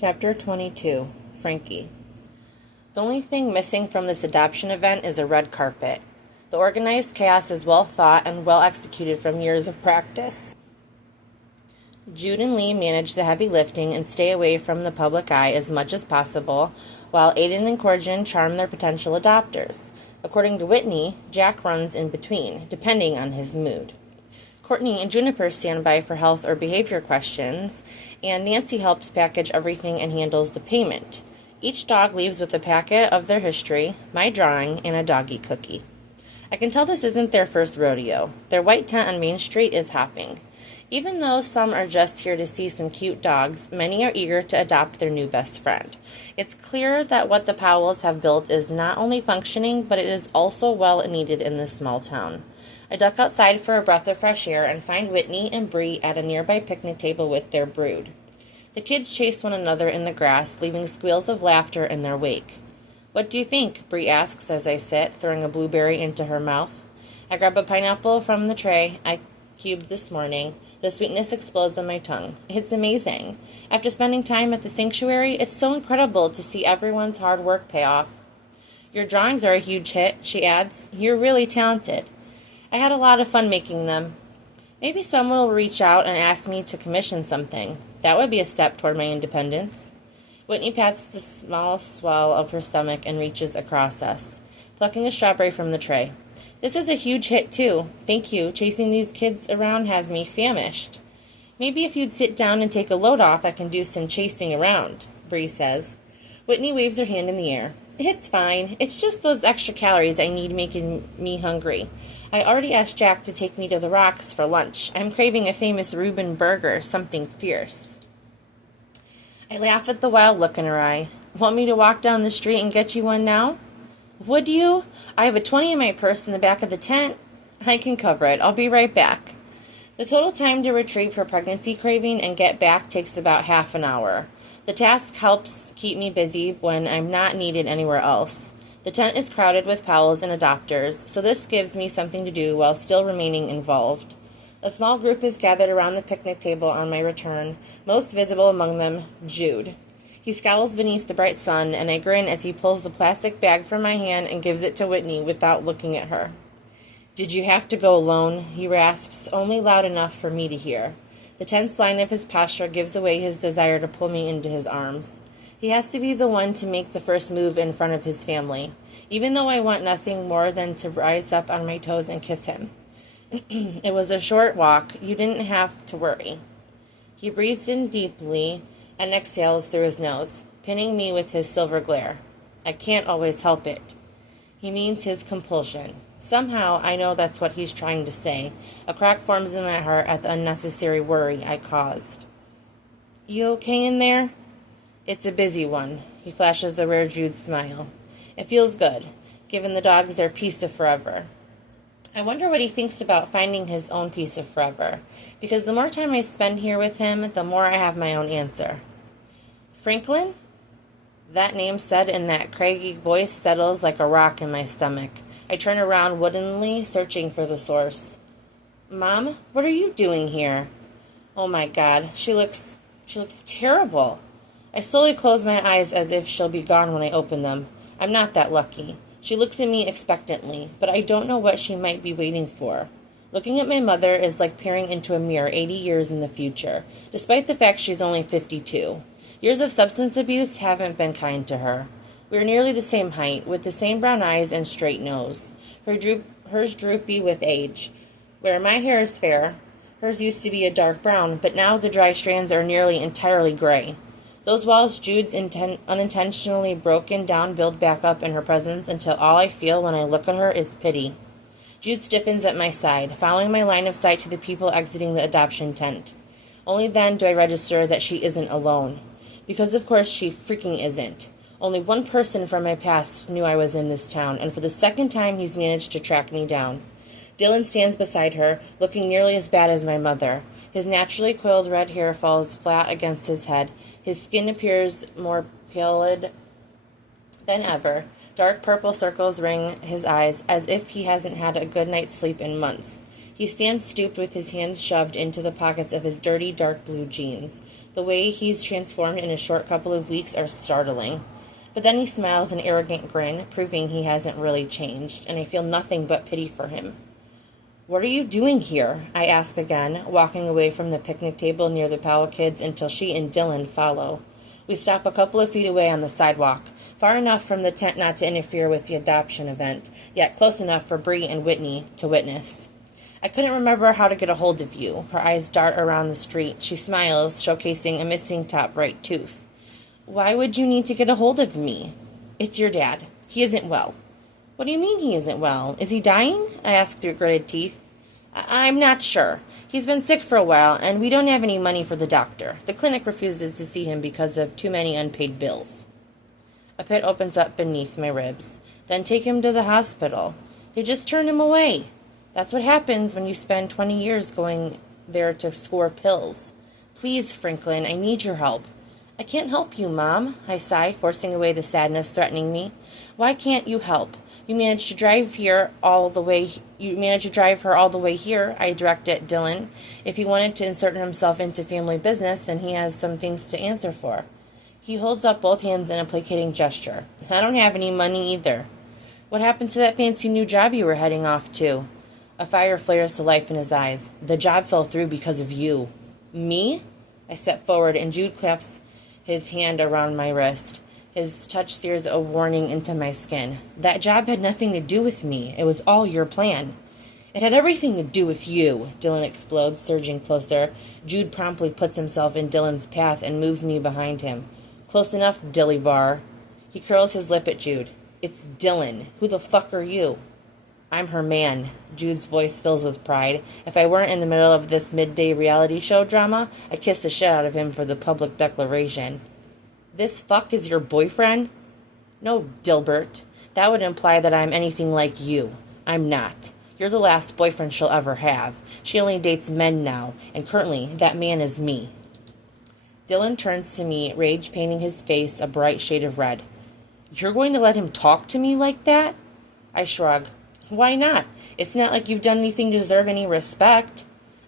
Chapter 22, Frankie. The only thing missing from this adoption event is a red carpet. The organized chaos is well thought and well executed from years of practice. Jude and Lee manage the heavy lifting and stay away from the public eye as much as possible, while Aiden and Corjan charm their potential adopters. According to Whitney, Jack runs in between, depending on his mood. Courtney and Juniper stand by for health or behavior questions, and Nancy helps package everything and handles the payment. Each dog leaves with a packet of their history, my drawing, and a doggy cookie. I can tell this isn't their first rodeo. Their white tent on Main Street is hopping. Even though some are just here to see some cute dogs, many are eager to adopt their new best friend. It's clear that what the Powells have built is not only functioning, but it is also well needed in this small town. I duck outside for a breath of fresh air and find Whitney and Bree at a nearby picnic table with their brood. The kids chase one another in the grass, leaving squeals of laughter in their wake. "What do you think?" Bree asks as I sit, throwing a blueberry into her mouth. I grab a pineapple from the tray I cubed this morning. The sweetness explodes on my tongue. It's amazing. After spending time at the sanctuary, it's so incredible to see everyone's hard work pay off. "Your drawings are a huge hit," she adds. "You're really talented." I had a lot of fun making them. Maybe someone will reach out and ask me to commission something. That would be a step toward my independence. Whitney pats the small swell of her stomach and reaches across us, plucking a strawberry from the tray. "This is a huge hit, too. Thank you. Chasing these kids around has me famished." "Maybe if you'd sit down and take a load off, I can do some chasing around," Bree says. Whitney waves her hand in the air. "It's fine. It's just those extra calories I need making me hungry. I already asked Jack to take me to the Rocks for lunch. I'm craving a famous Reuben burger, something fierce." I laugh at the wild look in her eye. "Want me to walk down the street and get you one now?" "Would you? I have a 20 in my purse in the back of the tent." "I can cover it. I'll be right back." The total time to retrieve her pregnancy craving and get back takes about half an hour. The task helps keep me busy when I'm not needed anywhere else. The tent is crowded with Powells and adopters, so this gives me something to do while still remaining involved. A small group is gathered around the picnic table on my return, most visible among them, Jude. He scowls beneath the bright sun, and I grin as he pulls the plastic bag from my hand and gives it to Whitney without looking at her. "Did you have to go alone?" he rasps, only loud enough for me to hear. The tense line of his posture gives away his desire to pull me into his arms. He has to be the one to make the first move in front of his family, even though I want nothing more than to rise up on my toes and kiss him. "It was a short walk. You didn't have to worry." He breathes in deeply and exhales through his nose, pinning me with his silver glare. I can't always help it. He means his compulsion. Somehow I know that's what he's trying to say. A crack forms in my heart at the unnecessary worry I caused. "You okay in there?" "It's a busy one." He flashes a rare Jude smile. "It feels good, giving the dogs their piece of forever." I wonder what he thinks about finding his own piece of forever, because the more time I spend here with him, the more I have my own answer. "Franklin?" That name said in that craggy voice settles like a rock in my stomach. I turn around woodenly, searching for the source. "Mom, what are you doing here?" Oh my God, she looks terrible. I slowly close my eyes as if she'll be gone when I open them. I'm not that lucky. She looks at me expectantly, but I don't know what she might be waiting for. Looking at my mother is like peering into a mirror 80 years in the future, despite the fact she's only 52. Years of substance abuse haven't been kind to her. We are nearly the same height, with the same brown eyes and straight nose. Hers droopy with age. Where my hair is fair, hers used to be a dark brown, but now the dry strands are nearly entirely gray. Those walls Jude's unintentionally broken down build back up in her presence until all I feel when I look at her is pity. Jude stiffens at my side, following my line of sight to the people exiting the adoption tent. Only then do I register that she isn't alone. Because of course she freaking isn't. Only one person from my past knew I was in this town, and for the second time he's managed to track me down. Dylan stands beside her, looking nearly as bad as my mother. His naturally coiled red hair falls flat against his head. His skin appears more pallid than ever. Dark purple circles ring his eyes, as if he hasn't had a good night's sleep in months. He stands stooped with his hands shoved into the pockets of his dirty, dark blue jeans. The way he's transformed in a short couple of weeks are startling. But then he smiles an arrogant grin, proving he hasn't really changed, and I feel nothing but pity for him. "What are you doing here?" I ask again, walking away from the picnic table near the Powell kids until she and Dylan follow. We stop a couple of feet away on the sidewalk, far enough from the tent not to interfere with the adoption event, yet close enough for Bree and Whitney to witness. "I couldn't remember how to get a hold of you." Her eyes dart around the street. She smiles, showcasing a missing top right tooth. "Why would you need to get a hold of me?" "It's your dad. He isn't well." "What do you mean he isn't well? Is he dying?" I ask through gritted teeth. I'm not sure. He's been sick for a while, and we don't have any money for the doctor. The clinic refuses to see him because of too many unpaid bills." A pit opens up beneath my ribs. "Then take him to the hospital." "They just turned him away." "That's what happens when you spend 20 years going there to score pills." "Please, Franklin, I need your help." "I can't help you, Mom," I sigh, forcing away the sadness threatening me. "Why can't you help? You managed to drive her all the way here," I direct at Dylan. "If he wanted to insert himself into family business, then he has some things to answer for." He holds up both hands in a placating gesture. "I don't have any money either." "What happened to that fancy new job you were heading off to?" A fire flares to life in his eyes. "The job fell through because of you." "Me?" I step forward and Jude claps his hand around my wrist. His touch sears a warning into my skin. "That job had nothing to do with me. It was all your plan." "It had everything to do with you," Dylan explodes, surging closer. Jude promptly puts himself in Dylan's path and moves me behind him. "Close enough, dilly bar." He curls his lip at Jude. "It's Dylan. Who the fuck are you?" "I'm her man." Jude's voice fills with pride. If I weren't in the middle of this midday reality show drama, I'd kiss the shit out of him for the public declaration. "This fuck is your boyfriend?" "No, Dilbert. That would imply that I'm anything like you. I'm not. You're the last boyfriend she'll ever have. She only dates men now, and currently that man is me." Dylan turns to me, rage painting his face a bright shade of red. "You're going to let him talk to me like that?" I shrug. "Why not? It's not like you've done anything to deserve any respect."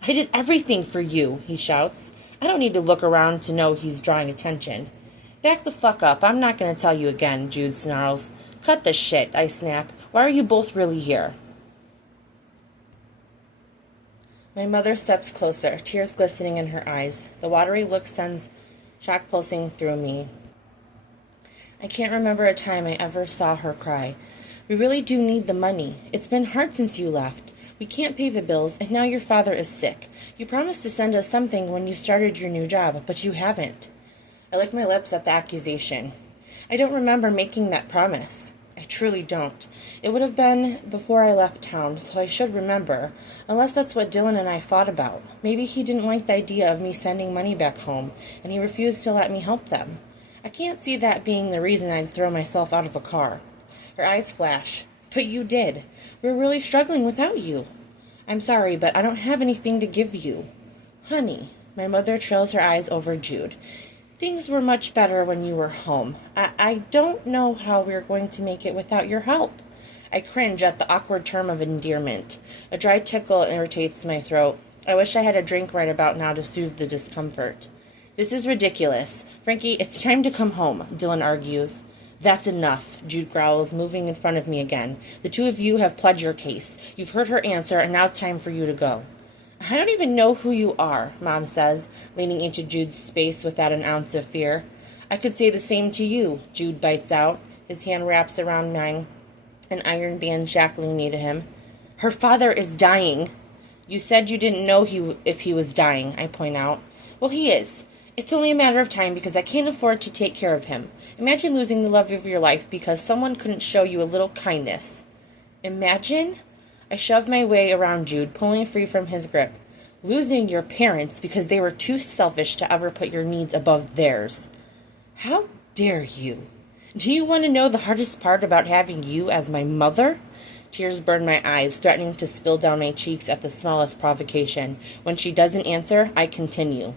"I did everything for you," he shouts. I don't need to look around to know he's drawing attention. "Back the fuck up. I'm not going to tell you again," Jude snarls. "Cut the shit," I snap. "Why are you both really here?" My mother steps closer, tears glistening in her eyes. The watery look sends shock pulsing through me. I can't remember a time I ever saw her cry. "We really do need the money. It's been hard since you left. We can't pay the bills, and now your father is sick. You promised to send us something when you started your new job, but you haven't." I lick my lips at the accusation. I don't remember making that promise. I truly don't. It would have been before I left town, so I should remember. Unless that's what Dylan and I fought about. Maybe he didn't like the idea of me sending money back home, and he refused to let me help them. I can't see that being the reason I'd throw myself out of a car. Her eyes flash. "But you did. We're really struggling without you." "I'm sorry, but I don't have anything to give you." "Honey," my mother trails her eyes over Jude. "Things were much better when you were home. I don't know how we're going to make it without your help." I cringe at the awkward term of endearment. A dry tickle irritates my throat. I wish I had a drink right about now to soothe the discomfort. "This is ridiculous. Frankie, it's time to come home," Dylan argues. "That's enough," Jude growls, moving in front of me again. "The two of you have pled your case. You've heard her answer, and now it's time for you to go." "I don't even know who you are," Mom says, leaning into Jude's space without an ounce of fear. "I could say the same to you," Jude bites out. His hand wraps around mine, an iron band shackling me to him. "Her father is dying." "You said you didn't know if he was dying," I point out. "Well, he is. It's only a matter of time because I can't afford to take care of him. Imagine losing the love of your life because someone couldn't show you a little kindness." "Imagine?" I shove my way around Jude, pulling free from his grip. "Losing your parents because they were too selfish to ever put your needs above theirs." "How dare you? Do you want to know the hardest part about having you as my mother?" Tears burn my eyes, threatening to spill down my cheeks at the smallest provocation. When she doesn't answer, I continue.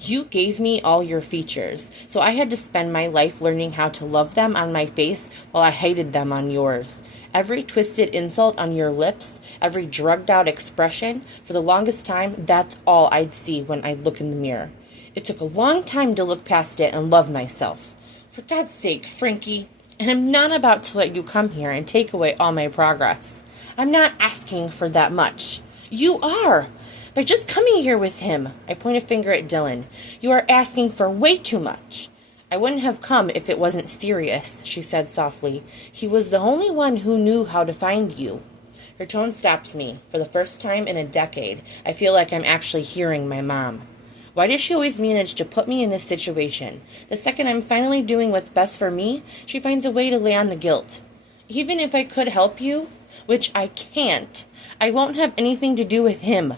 You gave me all your features, so I had to spend my life learning how to love them on my face while I hated them on yours. Every twisted insult on your lips, every drugged-out expression, for the longest time, that's all I'd see when I'd look in the mirror. It took a long time to look past it and love myself. For God's sake, Frankie, and I'm not about to let you come here and take away all my progress. I'm not asking for that much. You are. By just coming here with him, I point a finger at Dylan, you are asking for way too much. I wouldn't have come if it wasn't serious, she said softly. He was the only one who knew how to find you. Her tone stops me. For the first time in a decade, I feel like I'm actually hearing my mom. Why does she always manage to put me in this situation? The second I'm finally doing what's best for me, she finds a way to lay on the guilt. Even if I could help you, which I can't, I won't have anything to do with him.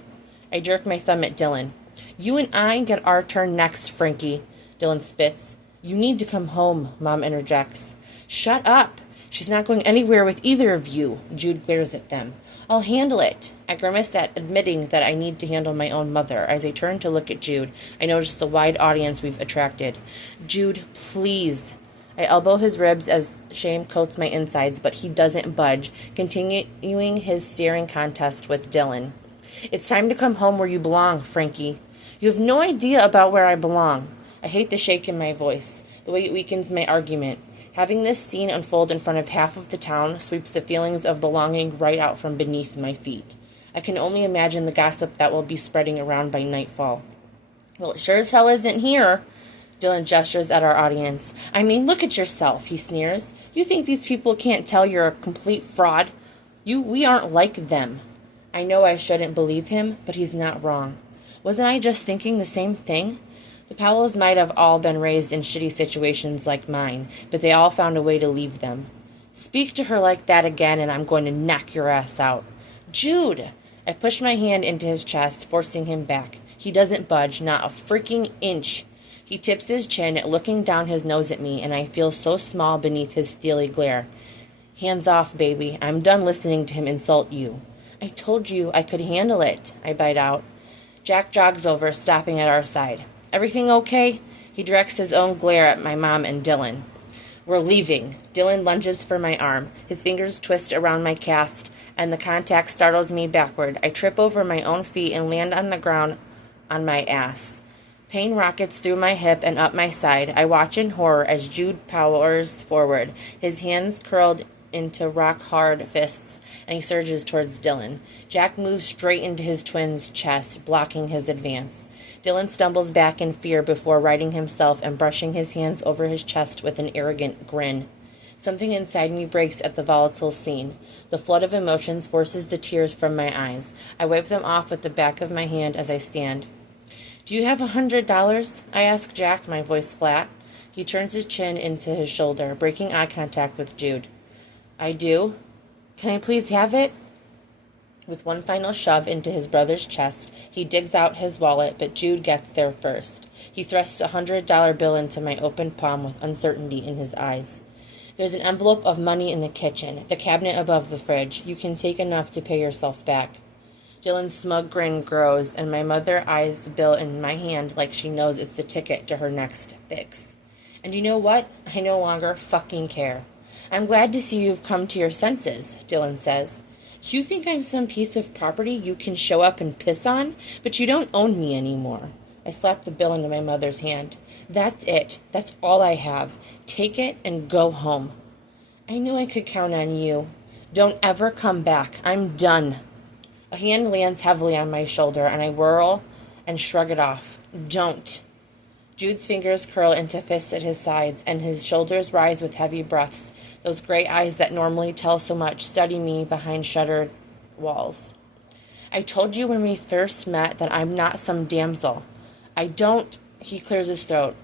I jerk my thumb at Dylan. You and I get our turn next, Frankie. Dylan spits. You need to come home, Mom interjects. Shut up. She's not going anywhere with either of you. Jude glares at them. I'll handle it. I grimace at admitting that I need to handle my own mother. As I turn to look at Jude, I notice the wide audience we've attracted. Jude, please. I elbow his ribs as shame coats my insides, but he doesn't budge, continuing his staring contest with Dylan. It's time to come home where you belong, Frankie. You have no idea about where I belong. I hate the shake in my voice, the way it weakens my argument. Having this scene unfold in front of half of the town sweeps the feelings of belonging right out from beneath my feet. I can only imagine the gossip that will be spreading around by nightfall. Well, it sure as hell isn't here. Dylan gestures at our audience. I mean, look at yourself, he sneers. You think these people can't tell you're a complete fraud? We aren't like them. I know I shouldn't believe him, but he's not wrong. Wasn't I just thinking the same thing? The Powells might have all been raised in shitty situations like mine, but they all found a way to leave them. Speak to her like that again, and I'm going to knock your ass out. Jude! I push my hand into his chest, forcing him back. He doesn't budge, not a freaking inch. He tips his chin, looking down his nose at me, and I feel so small beneath his steely glare. Hands off, baby. I'm done listening to him insult you. I told you I could handle it, I bite out. Jack jogs over, stopping at our side. Everything okay? He directs his own glare at my mom and Dylan. We're leaving. Dylan lunges for my arm. His fingers twist around my cast, and the contact startles me backward. I trip over my own feet and land on the ground on my ass. Pain rockets through my hip and up my side. I watch in horror as Jude powers forward, his hands curled into rock-hard fists, and he surges towards Dylan. Jack moves straight into his twin's chest, blocking his advance. Dylan stumbles back in fear before righting himself and brushing his hands over his chest with an arrogant grin. Something inside me breaks at the volatile scene. The flood of emotions forces the tears from my eyes. I wipe them off with the back of my hand as I stand. Do you have $100? I ask Jack, my voice flat. He turns his chin into his shoulder, breaking eye contact with Jude. I do. Can I please have it? With one final shove into his brother's chest, he digs out his wallet, but Jude gets there first. He thrusts a $100 bill into my open palm with uncertainty in his eyes. There's an envelope of money in the kitchen, the cabinet above the fridge. You can take enough to pay yourself back. Dylan's smug grin grows, and my mother eyes the bill in my hand like she knows it's the ticket to her next fix. And you know what? I no longer fucking care. I'm glad to see you've come to your senses, Dylan says. You think I'm some piece of property you can show up and piss on? But you don't own me anymore. I slap the bill into my mother's hand. That's it. That's all I have. Take it and go home. I knew I could count on you. Don't ever come back. I'm done. A hand lands heavily on my shoulder, and I whirl and shrug it off. Don't. Jude's fingers curl into fists at his sides, and his shoulders rise with heavy breaths. Those gray eyes that normally tell so much study me behind shuttered walls. I told you when we first met that I'm not some damsel. He clears his throat.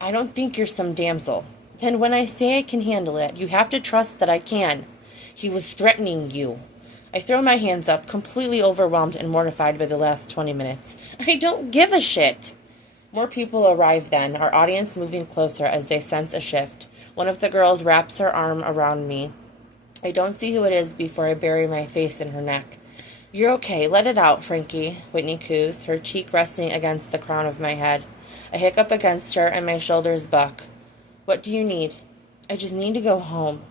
I don't think you're some damsel. Then when I say I can handle it, you have to trust that I can. He was threatening you. I throw my hands up, completely overwhelmed and mortified by the last 20 minutes. I don't give a shit. More people arrive then, our audience moving closer as they sense a shift. One of the girls wraps her arm around me. I don't see who it is before I bury my face in her neck. You're okay. Let it out, Frankie, Whitney coos, her cheek resting against the crown of my head. I hiccup against her, and my shoulders buck. What do you need? I just need to go home.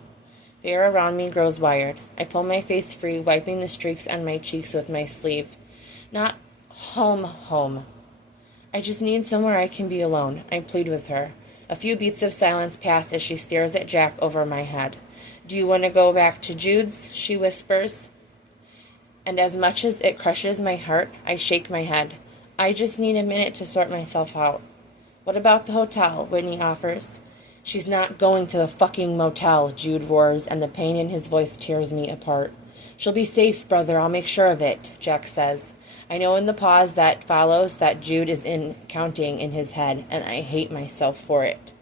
The air around me grows wired. I pull my face free, wiping the streaks on my cheeks with my sleeve. Not home. I just need somewhere I can be alone, I plead with her. A few beats of silence pass as she stares at Jack over my head. Do you want to go back to Jude's? She whispers. And as much as it crushes my heart, I shake my head. I just need a minute to sort myself out. What about the hotel? Whitney offers. She's not going to the fucking motel, Jude roars, and the pain in his voice tears me apart. She'll be safe, brother. I'll make sure of it, Jack says. I know in the pause that follows that Jude is counting in his head, and I hate myself for it.